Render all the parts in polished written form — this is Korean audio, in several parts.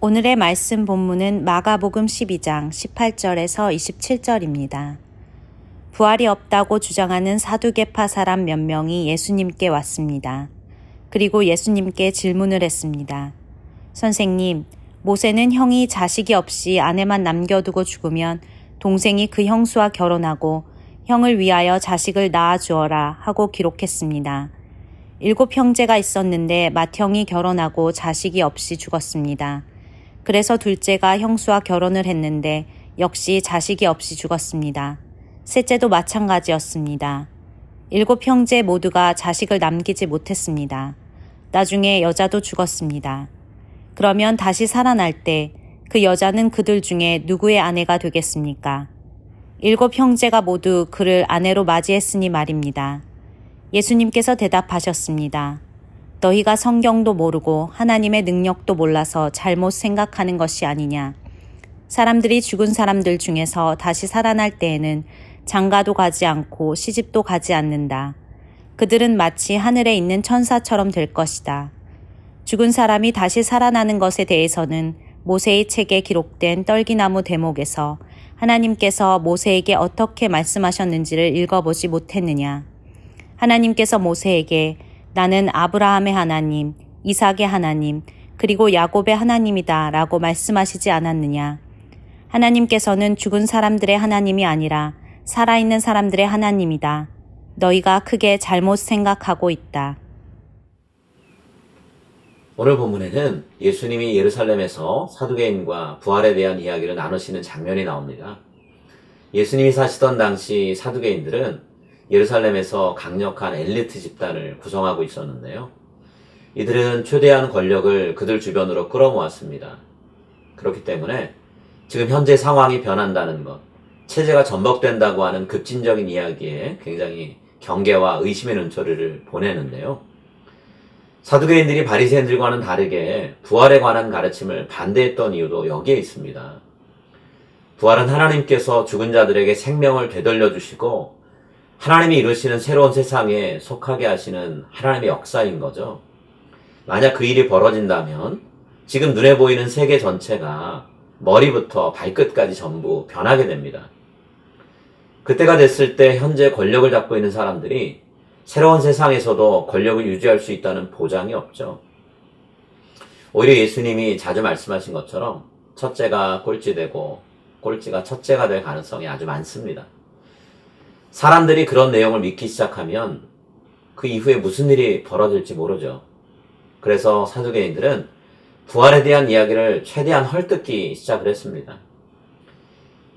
오늘의 말씀 본문은 마가복음 12장 18절에서 27절입니다. 부활이 없다고 주장하는 사두개파 사람 몇 명이 예수님께 왔습니다. 그리고 예수님께 질문을 했습니다. 선생님, 모세는 형이 자식이 없이 아내만 남겨두고 죽으면 동생이 그 형수와 결혼하고 형을 위하여 자식을 낳아 주어라 하고 기록했습니다. 7 형제가 있었는데 맏형이 결혼하고 자식이 없이 죽었습니다. 그래서 둘째가 형수와 결혼을 했는데 역시 자식이 없이 죽었습니다. 셋째도 마찬가지였습니다. 7 형제 모두가 자식을 남기지 못했습니다. 나중에 여자도 죽었습니다. 그러면 다시 살아날 때 그 여자는 그들 중에 누구의 아내가 되겠습니까? 7 형제가 모두 그를 아내로 맞이했으니 말입니다. 예수님께서 대답하셨습니다. 너희가 성경도 모르고 하나님의 능력도 몰라서 잘못 생각하는 것이 아니냐. 사람들이 죽은 사람들 중에서 다시 살아날 때에는 장가도 가지 않고 시집도 가지 않는다. 그들은 마치 하늘에 있는 천사처럼 될 것이다. 죽은 사람이 다시 살아나는 것에 대해서는 모세의 책에 기록된 떨기나무 대목에서 하나님께서 모세에게 어떻게 말씀하셨는지를 읽어보지 못했느냐. 하나님께서 모세에게 나는 아브라함의 하나님, 이삭의 하나님, 그리고 야곱의 하나님이다 라고 말씀하시지 않았느냐. 하나님께서는 죽은 사람들의 하나님이 아니라 살아있는 사람들의 하나님이다. 너희가 크게 잘못 생각하고 있다. 오늘 본문에는 예수님이 예루살렘에서 사두개인과 부활에 대한 이야기를 나누시는 장면이 나옵니다. 예수님이 사시던 당시 사두개인들은 예루살렘에서 강력한 엘리트 집단을 구성하고 있었는데요. 이들은 최대한 권력을 그들 주변으로 끌어모았습니다. 그렇기 때문에 지금 현재 상황이 변한다는 것, 체제가 전복된다고 하는 급진적인 이야기에 굉장히 경계와 의심의 눈초리를 보내는데요. 사두개인들이 바리새인들과는 다르게 부활에 관한 가르침을 반대했던 이유도 여기에 있습니다. 부활은 하나님께서 죽은 자들에게 생명을 되돌려 주시고 하나님이 이루시는 새로운 세상에 속하게 하시는 하나님의 역사인 거죠. 만약 그 일이 벌어진다면 지금 눈에 보이는 세계 전체가 머리부터 발끝까지 전부 변하게 됩니다. 그때가 됐을 때 현재 권력을 잡고 있는 사람들이 새로운 세상에서도 권력을 유지할 수 있다는 보장이 없죠. 오히려 예수님이 자주 말씀하신 것처럼 첫째가 꼴찌되고 꼴찌가 첫째가 될 가능성이 아주 많습니다. 사람들이 그런 내용을 믿기 시작하면 그 이후에 무슨 일이 벌어질지 모르죠. 그래서 사두개인들은 부활에 대한 이야기를 최대한 헐뜯기 시작을 했습니다.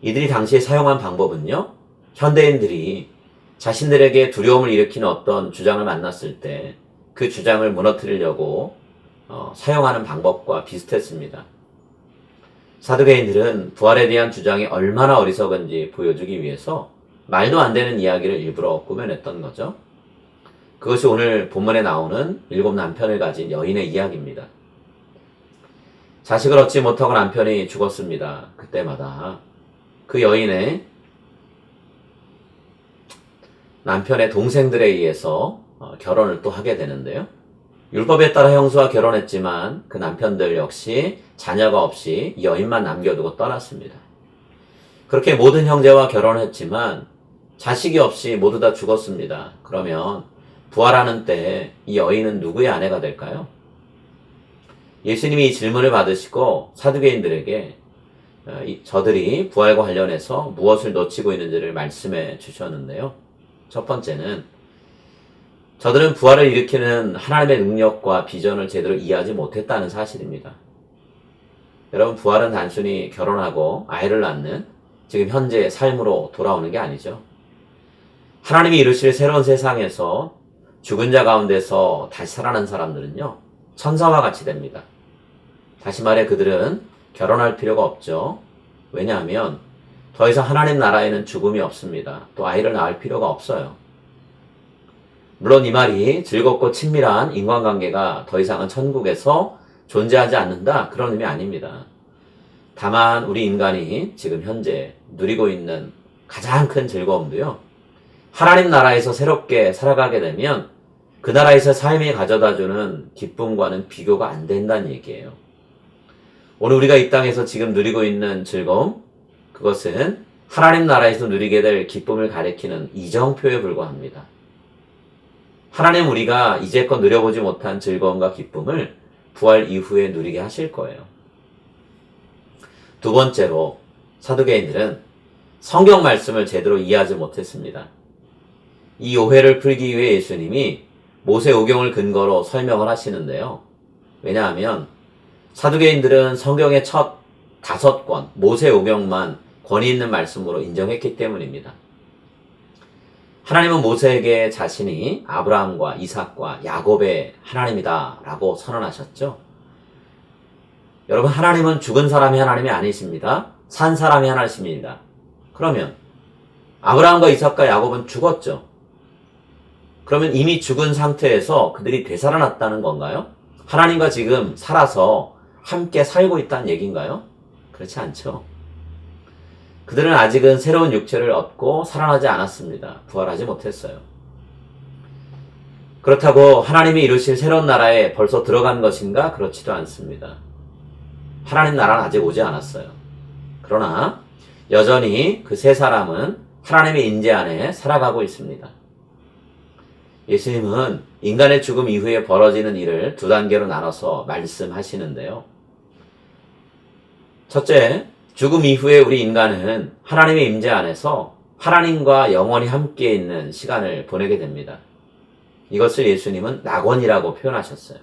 이들이 당시에 사용한 방법은요, 현대인들이 자신들에게 두려움을 일으키는 어떤 주장을 만났을 때 그 주장을 무너뜨리려고 사용하는 방법과 비슷했습니다. 사두개인들은 부활에 대한 주장이 얼마나 어리석은지 보여주기 위해서 말도 안 되는 이야기를 일부러 꾸며냈던 거죠. 그것이 오늘 본문에 나오는 7 남편을 가진 여인의 이야기입니다. 자식을 얻지 못하고 남편이 죽었습니다. 그때마다 그 여인의 남편의 동생들에 의해서 결혼을 또 하게 되는데요. 율법에 따라 형수와 결혼했지만 그 남편들 역시 자녀가 없이 여인만 남겨두고 떠났습니다. 그렇게 모든 형제와 결혼했지만 자식이 없이 모두 다 죽었습니다. 그러면 부활하는 때 이 여인은 누구의 아내가 될까요? 예수님이 이 질문을 받으시고 사두개인들에게 저들이 부활과 관련해서 무엇을 놓치고 있는지를 말씀해 주셨는데요. 첫 번째는 저들은 부활을 일으키는 하나님의 능력과 비전을 제대로 이해하지 못했다는 사실입니다. 여러분, 부활은 단순히 결혼하고 아이를 낳는 지금 현재의 삶으로 돌아오는 게 아니죠. 하나님이 이루실 새로운 세상에서 죽은 자 가운데서 다시 살아난 사람들은요, 천사와 같이 됩니다. 다시 말해 그들은 결혼할 필요가 없죠. 왜냐하면 더 이상 하나님 나라에는 죽음이 없습니다. 또 아이를 낳을 필요가 없어요. 물론 이 말이 즐겁고 친밀한 인간관계가 더 이상은 천국에서 존재하지 않는다, 그런 의미 아닙니다. 다만 우리 인간이 지금 현재 누리고 있는 가장 큰 즐거움도요, 하나님 나라에서 새롭게 살아가게 되면 그 나라에서 삶이 가져다주는 기쁨과는 비교가 안 된다는 얘기예요. 오늘 우리가 이 땅에서 지금 누리고 있는 즐거움, 그것은 하나님 나라에서 누리게 될 기쁨을 가리키는 이정표에 불과합니다. 하나님 우리가 이제껏 누려보지 못한 즐거움과 기쁨을 부활 이후에 누리게 하실 거예요. 두 번째로 사두개인들은 성경 말씀을 제대로 이해하지 못했습니다. 이 오해를 풀기 위해 예수님이 모세오경을 근거로 설명을 하시는데요. 왜냐하면 사두개인들은 성경의 첫 5권 모세오경만 권위 있는 말씀으로 인정했기 때문입니다. 하나님은 모세에게 자신이 아브라함과 이삭과 야곱의 하나님이다 라고 선언하셨죠. 여러분, 하나님은 죽은 사람이 하나님이 아니십니다. 산 사람이 하나님입니다. 그러면 아브라함과 이삭과 야곱은 죽었죠. 그러면 이미 죽은 상태에서 그들이 되살아났다는 건가요? 하나님과 지금 살아서 함께 살고 있다는 얘기인가요? 그렇지 않죠. 그들은 아직은 새로운 육체를 얻고 살아나지 않았습니다. 부활하지 못했어요. 그렇다고 하나님이 이루실 새로운 나라에 벌써 들어간 것인가? 그렇지도 않습니다. 하나님 나라는 아직 오지 않았어요. 그러나 여전히 그 세 사람은 하나님의 인재 안에 살아가고 있습니다. 예수님은 인간의 죽음 이후에 벌어지는 일을 두 단계로 나눠서 말씀하시는데요. 첫째, 죽음 이후에 우리 인간은 하나님의 임재 안에서 하나님과 영원히 함께 있는 시간을 보내게 됩니다. 이것을 예수님은 낙원이라고 표현하셨어요.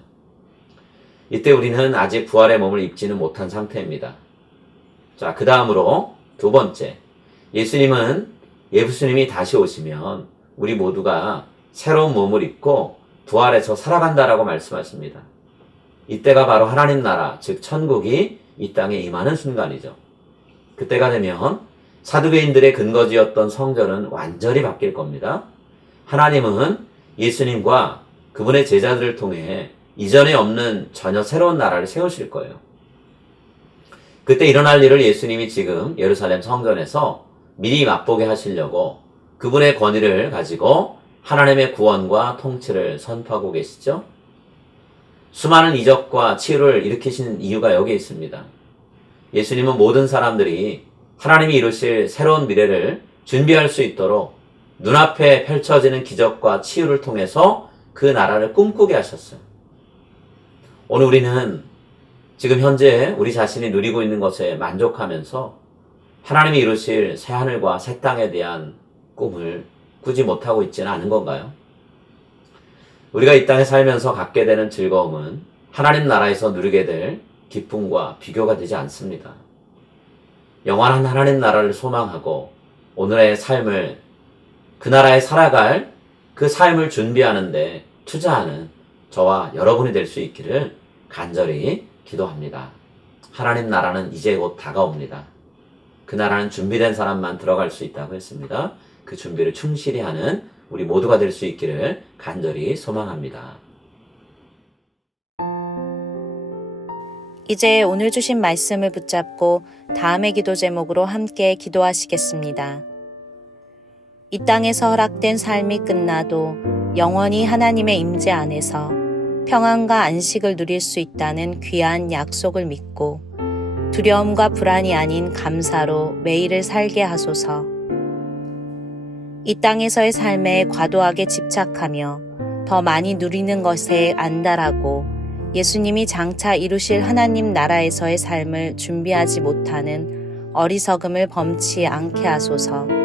이때 우리는 아직 부활의 몸을 입지는 못한 상태입니다. 자, 그 다음으로 두 번째, 예수님이 다시 오시면 우리 모두가 새로운 몸을 입고 부활해서 살아간다라고 말씀하십니다. 이때가 바로 하나님 나라, 즉 천국이 이 땅에 임하는 순간이죠. 그때가 되면 사두개인들의 근거지였던 성전은 완전히 바뀔 겁니다. 하나님은 예수님과 그분의 제자들을 통해 이전에 없는 전혀 새로운 나라를 세우실 거예요. 그때 일어날 일을 예수님이 지금 예루살렘 성전에서 미리 맛보게 하시려고 그분의 권위를 가지고 하나님의 구원과 통치를 선포하고 계시죠. 수많은 이적과 치유를 일으키신 이유가 여기에 있습니다. 예수님은 모든 사람들이 하나님이 이루실 새로운 미래를 준비할 수 있도록 눈앞에 펼쳐지는 기적과 치유를 통해서 그 나라를 꿈꾸게 하셨어요. 오늘 우리는 지금 현재 우리 자신이 누리고 있는 것에 만족하면서 하나님이 이루실 새하늘과 새 땅에 대한 꿈을 꾸지 못하고 있지는 않은 건가요? 우리가 이 땅에 살면서 갖게 되는 즐거움은 하나님 나라에서 누리게 될 기쁨과 비교가 되지 않습니다. 영원한 하나님 나라를 소망하고 오늘의 삶을, 그 나라에 살아갈 그 삶을 준비하는데 투자하는 저와 여러분이 될 수 있기를 간절히 기도합니다. 하나님 나라는 이제 곧 다가옵니다. 그 나라는 준비된 사람만 들어갈 수 있다고 했습니다. 그 준비를 충실히 하는 우리 모두가 될 수 있기를 간절히 소망합니다. 이제 오늘 주신 말씀을 붙잡고 다음의 기도 제목으로 함께 기도하시겠습니다. 이 땅에서 허락된 삶이 끝나도 영원히 하나님의 임재 안에서 평안과 안식을 누릴 수 있다는 귀한 약속을 믿고 두려움과 불안이 아닌 감사로 매일을 살게 하소서. 이 땅에서의 삶에 과도하게 집착하며 더 많이 누리는 것에 안달하고 예수님이 장차 이루실 하나님 나라에서의 삶을 준비하지 못하는 어리석음을 범치 않게 하소서.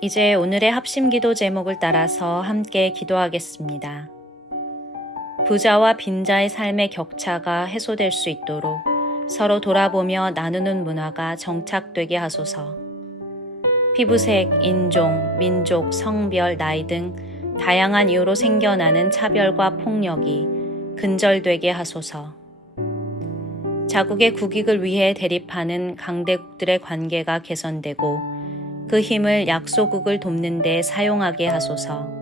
이제 오늘의 합심 기도 제목을 따라서 함께 기도하겠습니다. 부자와 빈자의 삶의 격차가 해소될 수 있도록 서로 돌아보며 나누는 문화가 정착되게 하소서. 피부색, 인종, 민족, 성별, 나이 등 다양한 이유로 생겨나는 차별과 폭력이 근절되게 하소서. 자국의 국익을 위해 대립하는 강대국들의 관계가 개선되고 그 힘을 약소국을 돕는 데 사용하게 하소서.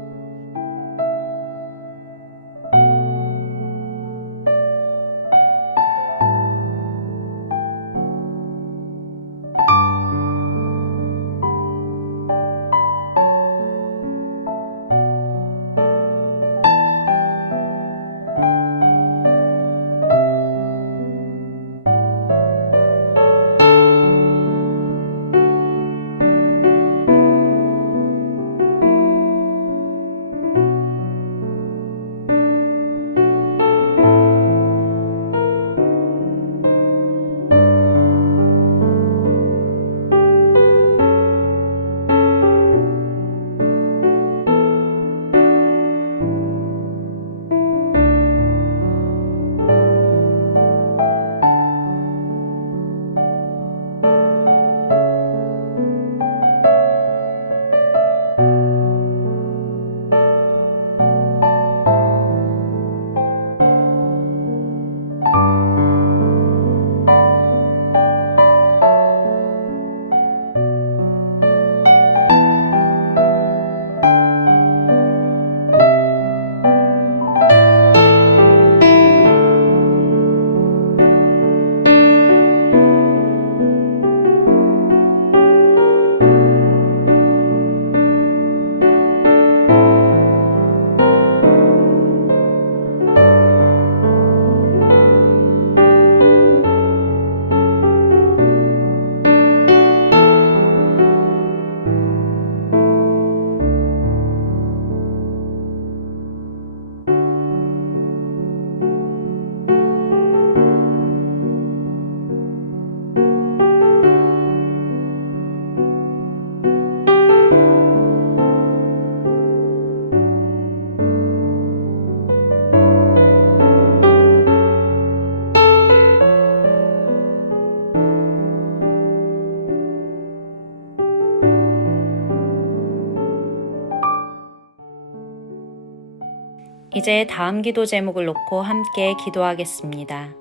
이제 다음 기도 제목을 놓고 함께 기도하겠습니다.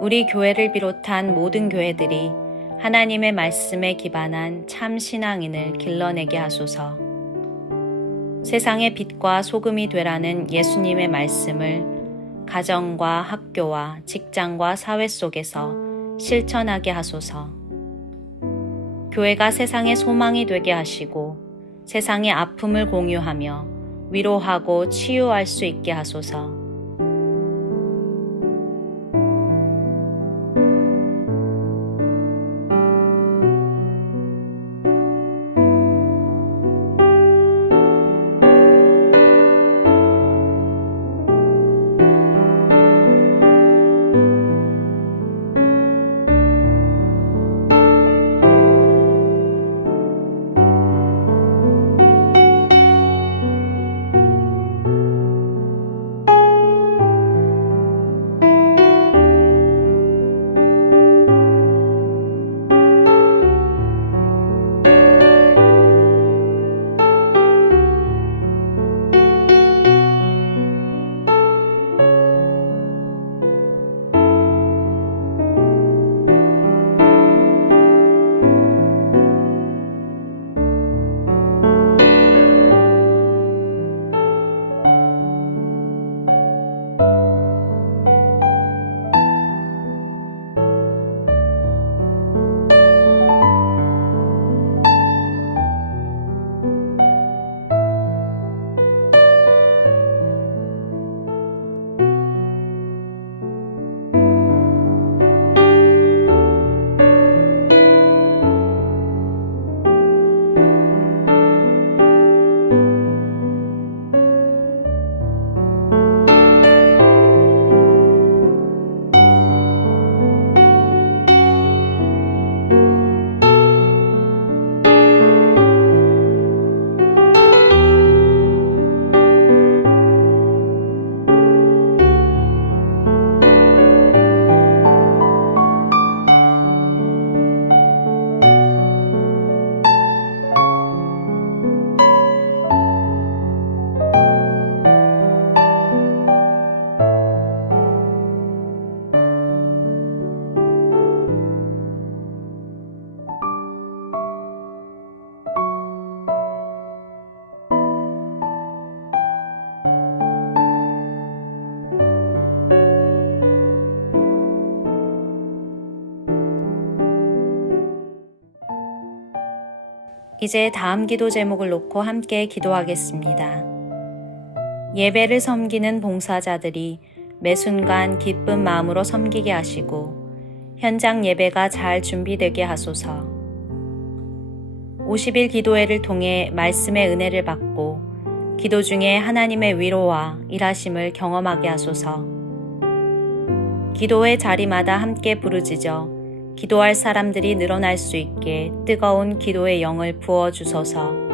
우리 교회를 비롯한 모든 교회들이 하나님의 말씀에 기반한 참 신앙인을 길러내게 하소서. 세상의 빛과 소금이 되라는 예수님의 말씀을 가정과 학교와 직장과 사회 속에서 실천하게 하소서. 교회가 세상의 소망이 되게 하시고 세상의 아픔을 공유하며 위로하고 치유할 수 있게 하소서. 이제 다음 기도 제목을 놓고 함께 기도하겠습니다. 예배를 섬기는 봉사자들이 매 순간 기쁜 마음으로 섬기게 하시고 현장 예배가 잘 준비되게 하소서. 50일 기도회를 통해 말씀의 은혜를 받고 기도 중에 하나님의 위로와 일하심을 경험하게 하소서. 기도회 자리마다 함께 부르짖어 기도할 사람들이 늘어날 수 있게 뜨거운 기도의 영을 부어주소서.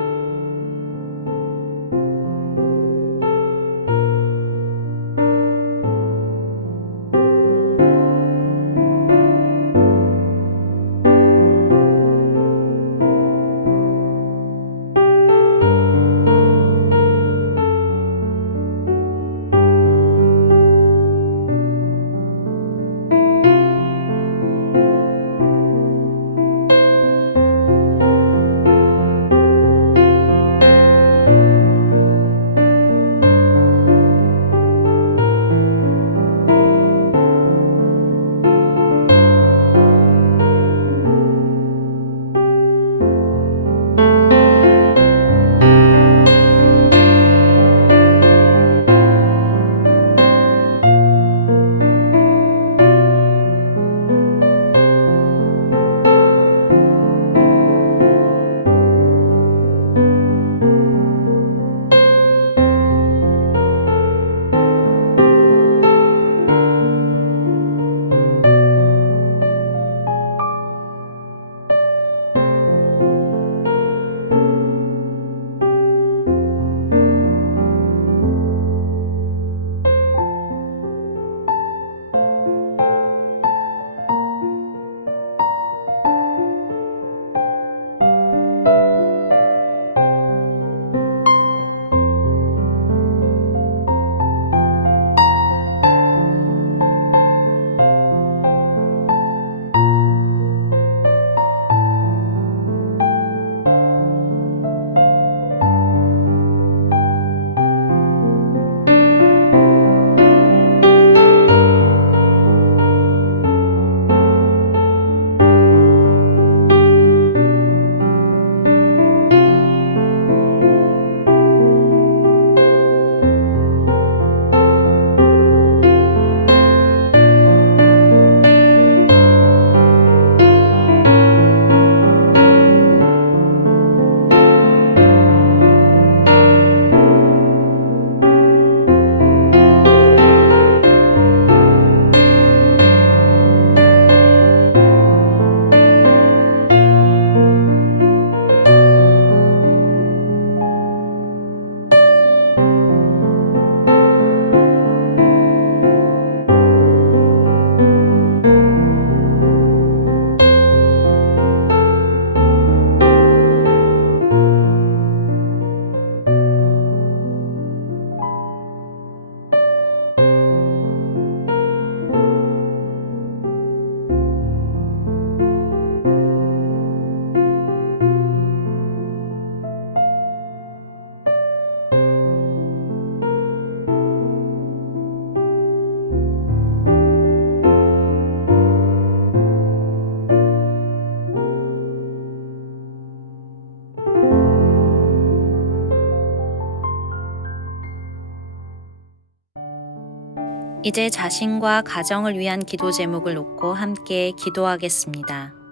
이제 자신과 가정을 위한 기도 제목을 놓고 함께 기도하겠습니다.